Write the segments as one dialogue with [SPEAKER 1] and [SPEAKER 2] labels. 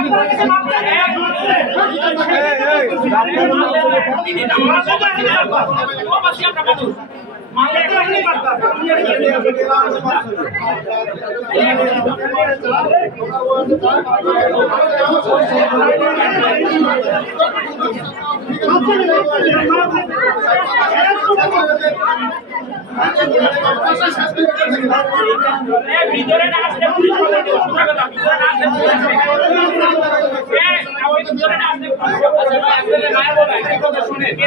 [SPEAKER 1] ভিতরে ভিতরে না আসলে পুলিশ ভিতরে না আসলে কথা শুনে কে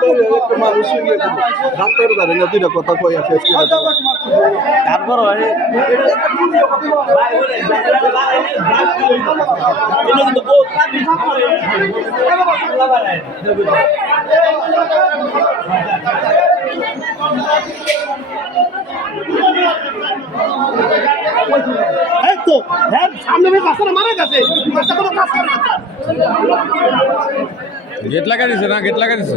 [SPEAKER 1] তবে
[SPEAKER 2] ডাক্তার দাঁড়িয়ে দুইটা কথা কই আছে
[SPEAKER 3] তারপর
[SPEAKER 2] এই তো হ্যাঁ সামনে মেয়ে বাচ্চারা মারা গেছে। বাচ্চা কোনো কাজ করে না
[SPEAKER 4] গেট লাগা দিছে না গেট লাগা দিছে?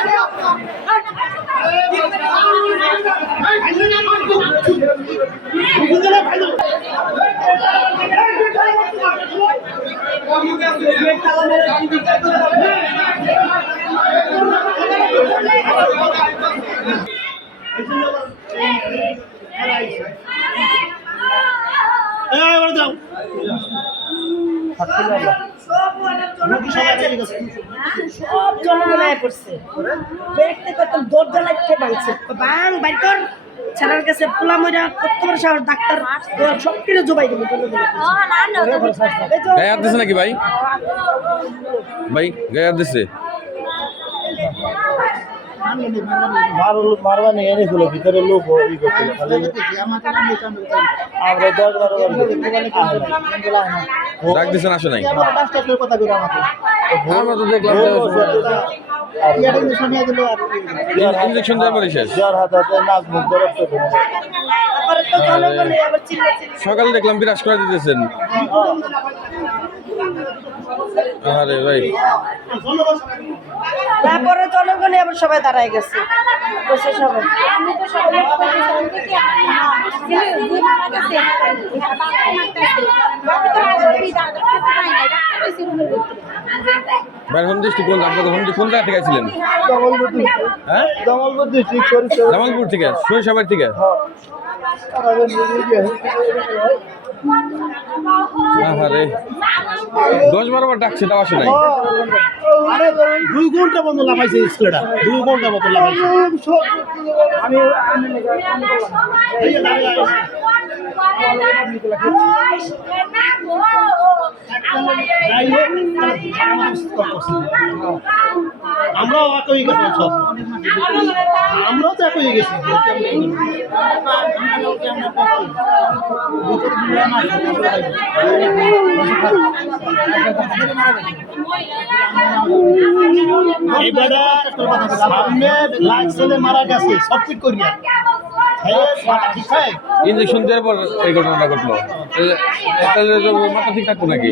[SPEAKER 2] বাবা কিছু করিস না রে।
[SPEAKER 3] বাইচে মারা গেছে এর কারণে রুগী
[SPEAKER 4] ভাই গেট লাগা দিয়ে দিন না ভাই গেট লাগা দিয়ে দিন না
[SPEAKER 3] এরকম ডাক্তারে বুঝাইছে না কিছু করতে এই কারণে
[SPEAKER 2] এই, এবার যাও।
[SPEAKER 5] সব জনগণায় করছে দেখতে কত দরজা লাগতে ভাঙছে বাং বাইর কর। ছাড়ার কাছে পোলা মরা কত বড় সাহস ডাক্তার সব কিনে জবাই দিল
[SPEAKER 4] গায়ে হাত দিছে নাকি ভাই? ভাই গায়ে হাত দিছে?
[SPEAKER 2] মারবা নেই এনে ছিল ভিতরে লোক ই করছিল আমরা দশ বারো
[SPEAKER 4] ডাক দিছেন আসে নাই।
[SPEAKER 2] কথা করে আমাকে।
[SPEAKER 4] আমরা তো দেখলাম ইঞ্জেকশন পরে শেষ।
[SPEAKER 2] জ্বর হাত হাতে নাক মুখ
[SPEAKER 5] চিল্লা চিল্লি
[SPEAKER 4] সকালে দেখলাম বিরাজ করে দিতেছেন। আরে ভাই।
[SPEAKER 5] তারপরে জনগণে আবার সবাই দাঁড়ায় গেছে। বসে সবাই
[SPEAKER 4] হোম কোন আপনাদের হোম কোন জায়গা থেকে ছিলেন হ্যাঁ?
[SPEAKER 2] জমলপুর ডিস্ট্রিক্ট সরিষা।
[SPEAKER 4] জামালপুর থেকে শৈশবের থেকে? আরে দশ বারো বার ডাকছে তাও আসে নাই
[SPEAKER 2] দুই ঘণ্টা মতো লাগাইছে স্কুলটা দুই ঘণ্টা মতো লাগাইছে আমি আমরাও একই গেছি সব। আমরাও তো একই গেছি। এবারে সামনে লাইট ছেলে মারা গেছে সবকিট করিয়া। হ্যাঁ
[SPEAKER 4] ইঞ্জেকশন দেওয়ার পর এই ঘটনাটা ঘটলো। তাহলে তো মাথা ঠিক থাকতো নাকি?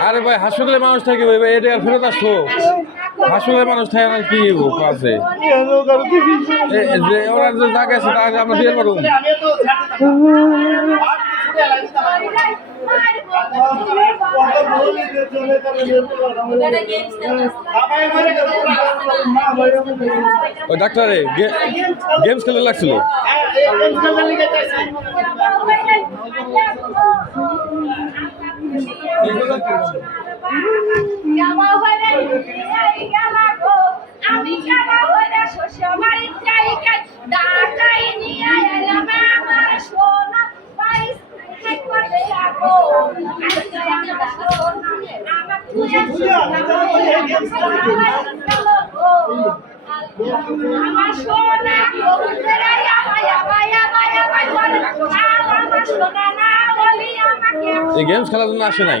[SPEAKER 4] আরে ভাই হাসপাতালে মানুষ থাকে ভাই ভাই এটা আর ফেরত আসতো হাসপাতালে মানুষ থাকে না, কি আছে? ওরা যে জায়গা আছে তা আমরা দিয়ে পারব ডাক্তারে গেমস লাগছিল।
[SPEAKER 6] আমি কাবা হইরা শস্য যাই কাই ডাকাই নিয়ে এলাম আমার সোনা পাইস করে রাখো আমার আমার তুলে আমার সোনা কবুতরা আমায় আমায় আমায় আমায় আমার সোনা না বলি আমাকে
[SPEAKER 4] এই গেমস খেলার জন্য আসে নাই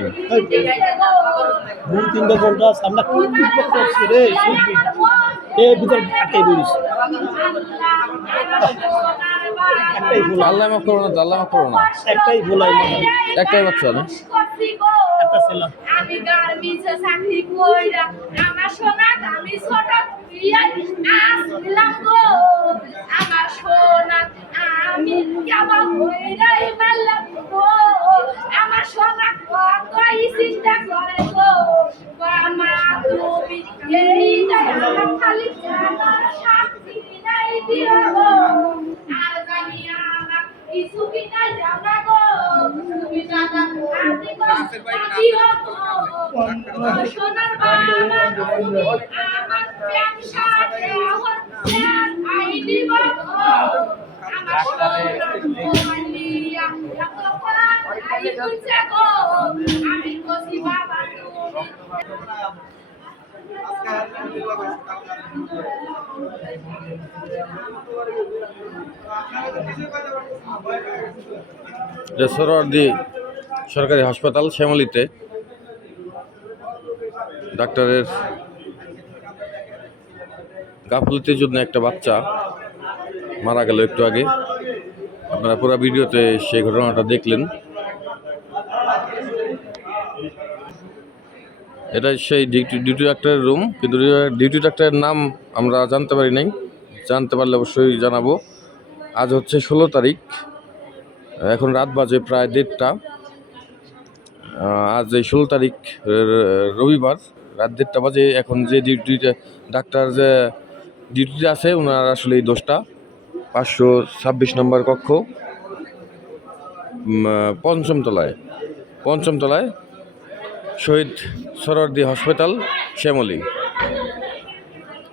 [SPEAKER 2] দুই তিনটা ঘণ্টা আমরা কি করছি রে? এর ভিতরে আটকে দিস একটাই ভুল।
[SPEAKER 4] আল্লাহ মাফ করো না আল্লাহ মাফ করো না।
[SPEAKER 2] একটাই ভুলাই
[SPEAKER 4] একটাই বাচ্চা না?
[SPEAKER 2] একটা ছেলে।
[SPEAKER 6] আমি গার্মেন্টসে চাকরি কইরা আমার সোনা আমি ছোট আসলাম গো। আমার সোনা আমি কেমন কইরাই মারলাম গো। আমার সোনা কতই চিন্তা করে গো মা তুমি এই জায়গা খালি আমার শান্তি নাই দিও গো আর জানি আমার কিছু কি নাই জানা গো তুমি জানা আমি দিও গো সোনার বাবা তুমি আমার ব্যবসা হচ্ছে আই দিব গো আমার সোনার মানিয়া এত পার আই বুঝছে গো আমি কসি বাবা তুমি
[SPEAKER 4] যে সরোয়ার্দি সরকারি হাসপাতাল শ্যামলিতে ডাক্তারের গাফলতির জন্য একটা বাচ্চা মারা গেল একটু আগে। আপনারা পুরো ভিডিওতে সেই ঘটনাটা দেখলেন। এটা সেই ডিউটি ডাক্তারের রুম কিন্তু ডিউটি ডাক্তারের নাম আমরা জানতে পারি নাই। জানতে পারলে অবশ্যই জানাব। আজ হচ্ছে ষোলো তারিখ, এখন রাত বাজে প্রায় দেড়টা। আজ এই ষোলো তারিখ রবিবার, রাত দেড়টা বাজে। এখন যে ডিউটিতে ডাক্তার যে ডিউটিতে আছে ওনার আসলে এই দোষটা। পাঁচশো ছাব্বিশ নম্বর কক্ষ পঞ্চম তলায় পঞ্চম তলায় শহীদ সরদি হসপিটাল শ্যামলী।